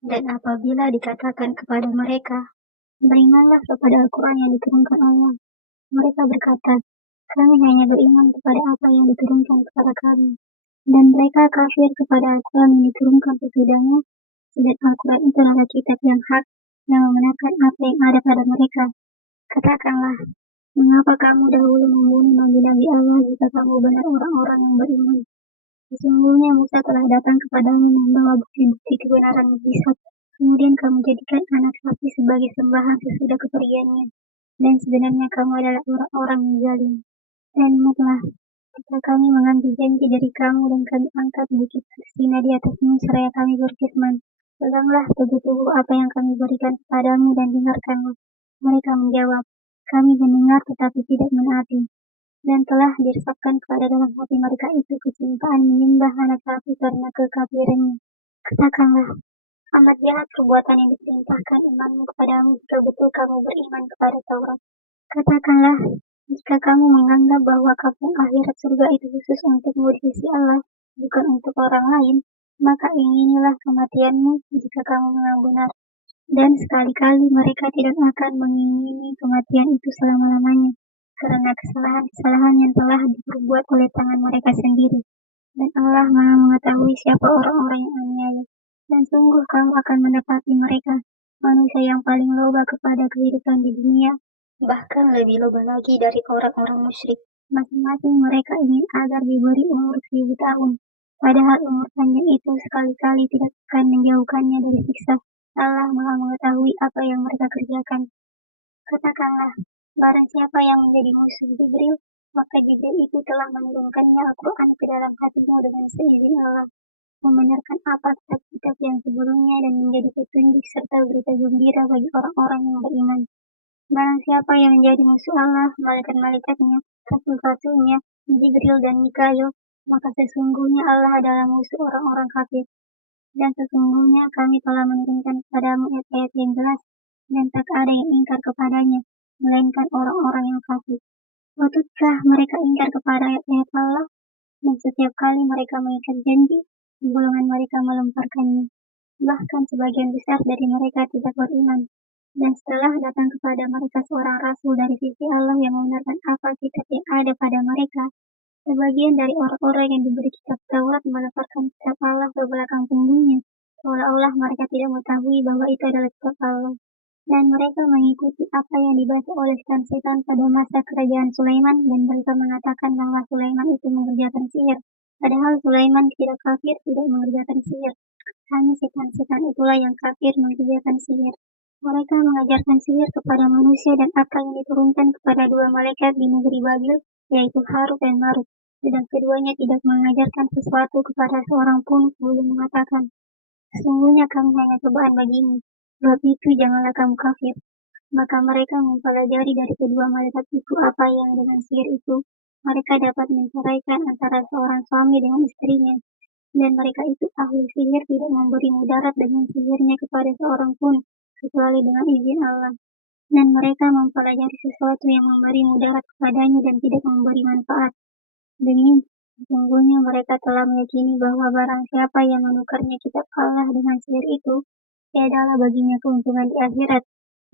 Dan apabila dikatakan kepada mereka, berimanlah kepada Al-Quran yang diturunkan Allah, mereka berkata, kami hanya beriman kepada apa yang diturunkan kepada kami. Dan mereka kafir kepada Al-Quran yang diturunkan sesudahnya, dan Al-Quran itu adalah kitab yang hak, yang membenarkan apa yang ada pada mereka. Katakanlah, mengapa kamu dahulu membunuh nabi-nabi Allah jika kamu benar orang-orang yang beriman? Sesungguhnya Musa telah datang kepadamu membawa bukti-bukti kebenaran mukjizat. Kemudian kamu jadikan anak sapi sebagai sembahan sesudah kepergiannya. Dan sebenarnya kamu adalah orang-orang yang zalim. Dan ingatlah, ketika kami mengambil janji dari kamu dan kami angkat bukit Sina di atasmu seraya kami berfirman, peganglah teguh-teguh apa yang kami berikan kepadamu dan dengarkanlah. Mereka menjawab, kami mendengar tetapi tidak menaati. Dan telah diresapkan kepada dalam hati mereka itu kecintaan menyembah anak sapi karena kekafirannya. Katakanlah, amat jahat perbuatan yang diperintahkan imanmu kepadamu jika betul kamu beriman kepada Taurat. Katakanlah, jika kamu menganggap bahwa kampung akhirat surga itu khusus untukmu di sisi Allah, bukan untuk orang lain, maka inginilah kematianmu jika kamu memang benar. Dan sekali-kali mereka tidak akan mengingini kematian itu selama-lamanya, karena kesalahan-kesalahan yang telah diperbuat oleh tangan mereka sendiri. Dan Allah Maha mengetahui siapa orang-orang yang aniaya. Dan sungguh kamu akan mendapati mereka, manusia yang paling loba kepada kehidupan di dunia, bahkan lebih loba lagi dari orang-orang musyrik. Masing-masing mereka ingin agar diberi umur 1000 tahun, padahal umur panjang itu sekali-kali tidak akan menjauhkannya dari siksa. Allah Maha mengetahui apa yang mereka kerjakan. Katakanlah, barang siapa yang menjadi musuh Jibril, maka Jibril itu telah menurunkannya Al-Quran ke dalam hatimu dengan seizin Allah, membenarkan apa kitab-kitab yang sebelumnya dan menjadi petunjuk serta berita gembira bagi orang-orang yang beriman. Barang siapa yang menjadi musuh Allah, malaikat-malaikatnya, rasul-rasulnya, Jibril dan Mikail, maka sesungguhnya Allah adalah musuh orang-orang kafir. Dan sesungguhnya kami telah menurunkan kepadamu ayat-ayat yang jelas, dan tak ada yang ingkar kepadanya, melainkan orang-orang yang kafir. Patutkah mereka ingkar kepada ayat-ayat Allah? Dan setiap kali mereka mengikat janji, golongan mereka melemparkannya. Bahkan sebagian besar dari mereka tidak beriman. Dan setelah datang kepada mereka seorang rasul dari sisi Allah yang membenarkan apa kitab yang ada pada mereka, sebagian dari orang-orang yang diberi kitab Taurat melemparkan kitab Allah ke belakang punggungnya, seolah-olah mereka tidak mengetahui bahwa itu adalah kitab Allah. Dan mereka mengikuti apa yang dibaca oleh setan-setan pada masa kerajaan Sulaiman, dan mereka mengatakan bahwa Sulaiman itu mengerjakan sihir. Padahal Sulaiman tidak kafir, tidak mengerjakan sihir. Hanya setan-setan itulah yang kafir mengerjakan sihir. Mereka mengajarkan sihir kepada manusia dan apa yang diturunkan kepada dua malaikat di negeri Babil, yaitu Harut dan Marut. Sedang keduanya tidak mengajarkan sesuatu kepada seorang pun sebelum mengatakan, sesungguhnya kami hanya cobaan bagimu, sebab itu janganlah kamu kafir. Maka mereka mempelajari dari kedua malaikat itu apa yang dengan sihir itu mereka dapat menceraikan antara seorang suami dengan istrinya. Dan mereka itu ahli sihir tidak memberi mudarat dengan sihirnya kepada seorang pun, kecuali dengan izin Allah. Dan mereka mempelajari sesuatu yang memberi mudarat kepadanya dan tidak memberi manfaat. Demi sesungguhnya mereka telah meyakini bahwa barang siapa yang menukarnya kitab Allah dengan sihir itu, tiadalah baginya keuntungan di akhirat.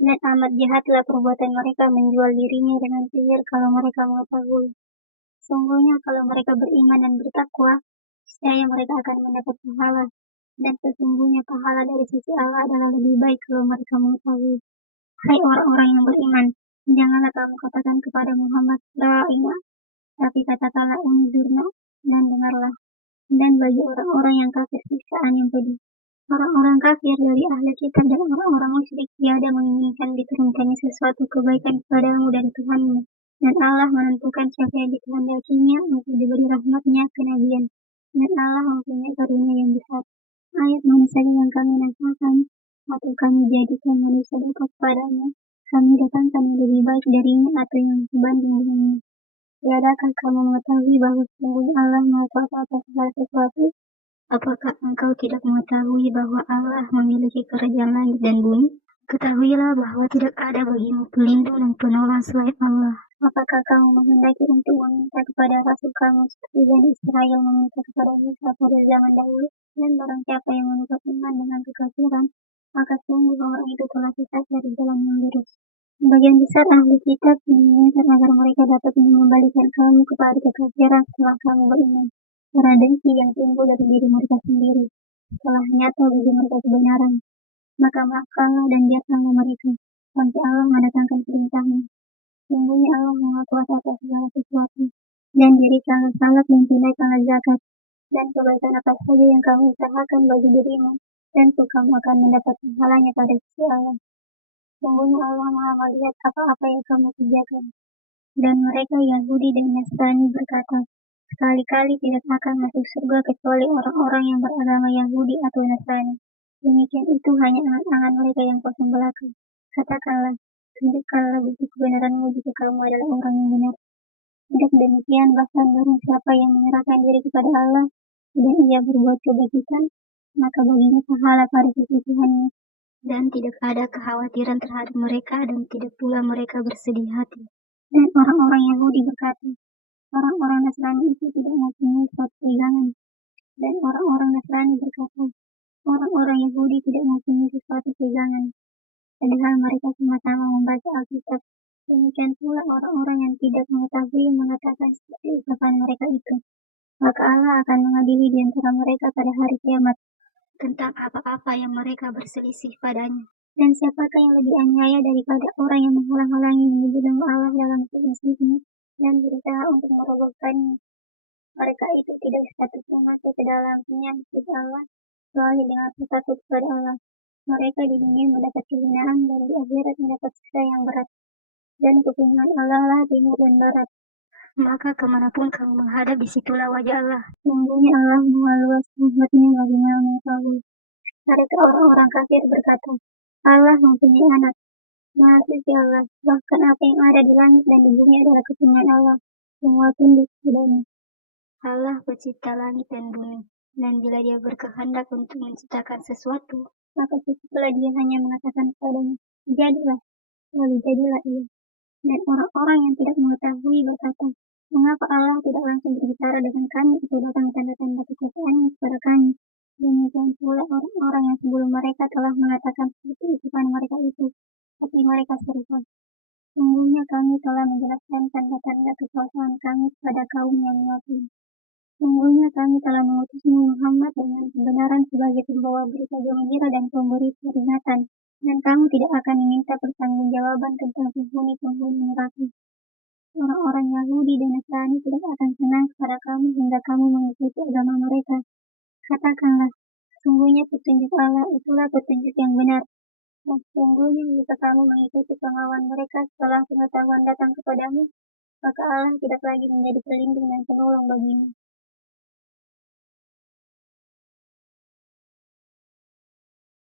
Dan amat jahatlah perbuatan mereka menjual dirinya dengan sihir kalau mereka mengetahui. Sungguhnya kalau mereka beriman dan bertakwa, niscaya mereka akan mendapat pahala. Dan sesungguhnya pahala dari sisi Allah adalah lebih baik kalau mereka mengetahui. Hai orang-orang yang beriman, janganlah kamu katakan kepada Muhammad, ra'ina, tapi katakanlah unzurna, dan dengarlah. Dan bagi orang-orang yang kafir siksaan yang pedih. Orang-orang kafir dari ahli kitab dan orang-orang musyrik tiada menginginkan diturunkannya sesuatu kebaikan kepadamu dari Tuhanmu. Dan Allah menentukan siapa yang dikehendakinya untuk diberi rahmatnya kenabian. Dan Allah mempunyai karunia yang besar. Ayat mana saja yang kami nampakkan atau kami jadikan manusia dekat padanya, kami datangkan yang lebih baik darinya atau yang sebanding dengannya. Tiadakah kamu mengetahui bahwa sesungguhnya Allah Maha Kuasa atas segala sesuatu? Apakah engkau tidak mengetahui bahwa Allah memiliki kerajaan langit dan bumi? Ketahuilah bahwa tidak ada bagimu pelindung dan penolong selain Allah. Apakah kamu menghendaki untuk meminta kepada Rasul kamu seperti Bani Israel meminta kepada Musa pada zaman dahulu? Dan barang siapa yang menutup iman dengan kekafiran, maka sungguh orang itu telah sesat dari jalan yang lurus. Sebagian besar ahli kitab menginginkan agar mereka dapat mengembalikan kamu kepada kekafiran setelah kamu beriman, karena dengki yang timbul dari diri mereka sendiri, setelah nyata bagi mereka kebenaran. Maka maafkanlah dan biarkanlah mereka, sampai Allah mendatangkan perintahnya. Sungguhnya Allah Maha Kuasa atas segala sesuatu, dan dirikanlah salat dan tunaikanlah zakat, dan kebaikan apa saja yang kamu usahakan bagi dirimu, tentu kamu akan mendapat pahalanya pada sisi Allah. Sungguhnya Allah Maha melihat apa-apa yang kamu kerjakan. Dan mereka Yahudi dan Nasrani berkata, sekali-kali tidak akan masuk surga kecuali orang-orang yang beragama Yahudi atau Nasrani. Demikian itu hanya angan-angan mereka yang kosong belaka. Katakanlah, tunjukkanlah bukti kebenaranmu jika kamu adalah orang yang benar. Tidak demikian, bahkan barang siapa yang menyerahkan diri kepada Allah dan ia berbuat kebajikan, maka baginya pahala pada sisi Tuhannya. Dan tidak ada kekhawatiran terhadap mereka dan tidak pula mereka bersedih hati. Dan orang-orang Yahudi berkata, orang-orang Nasrani itu tidak mempunyai suatu pegangan. Dan orang-orang Nasrani berkata, orang-orang Yahudi tidak mempunyai sesuatu pegangan. Padahal mereka sama-sama membaca Alkitab. Demikian pula orang-orang yang tidak mengetahui mengatakan seperti ucapan mereka itu. Maka Allah akan mengadili di antara mereka pada hari kiamat tentang apa-apa yang mereka berselisih padanya. Dan siapakah yang lebih aniaya daripada orang yang menghalang-halangi menyebut nama Allah dalam prinsipnya dan berusaha untuk merobohkannya? Mereka itu tidak sepatutnya masuk ke dalam penyakit Allah, kecuali dengan takut kepada Allah. Mereka di dunia mendapat kehinaan dan di akhirat mendapat siksa yang berat. Dan kepunyaan Allah lah timur dan barat. Maka kemanapun kamu menghadap, disitulah wajah Allah. Sungguhnya Allah Maha luas rahmatnya bagi yang mengetahui. Mereka orang-orang kafir berkata, Allah mempunyai anak. Maha suci Allah, bahkan apa yang ada di langit dan di bumi adalah kepunyaan Allah. Semua tunduk padanya. Allah pencipta langit dan bumi, dan bila dia berkehendak untuk menciptakan sesuatu, maka cukuplah dia hanya mengatakan kepadanya, jadilah, lalu jadilah ia. Dan orang-orang yang tidak mengetahui berkata, mengapa Allah tidak langsung berbicara dengan kami atau datang tanda-tanda kekuasaannya kepada kami? Demikian pula orang-orang yang sebelum mereka telah mengatakan seperti ucapan mereka itu, tapi mereka serupa. Sungguhnya kami telah menjelaskan tanda-tanda kekuasaan kami kepada kaum yang mengakui. Sungguhnya kami telah mengutusmu Muhammad dengan kebenaran sebagai pembawa berita gembira dan pemberi peringatan, dan kamu tidak akan diminta pertanggungjawaban tentang penghuni-penghuni neraka. Orang-orang Yahudi dan Nasrani tidak akan senang kepada kamu hingga kamu mengikuti agama mereka. Katakanlah, sesungguhnya petunjuk Allah itulah petunjuk yang benar. Dan sesungguhnya jika kamu mengikuti kemauan mereka setelah pengetahuan datang kepadamu, maka Allah tidak lagi menjadi pelindung dan penolong bagimu.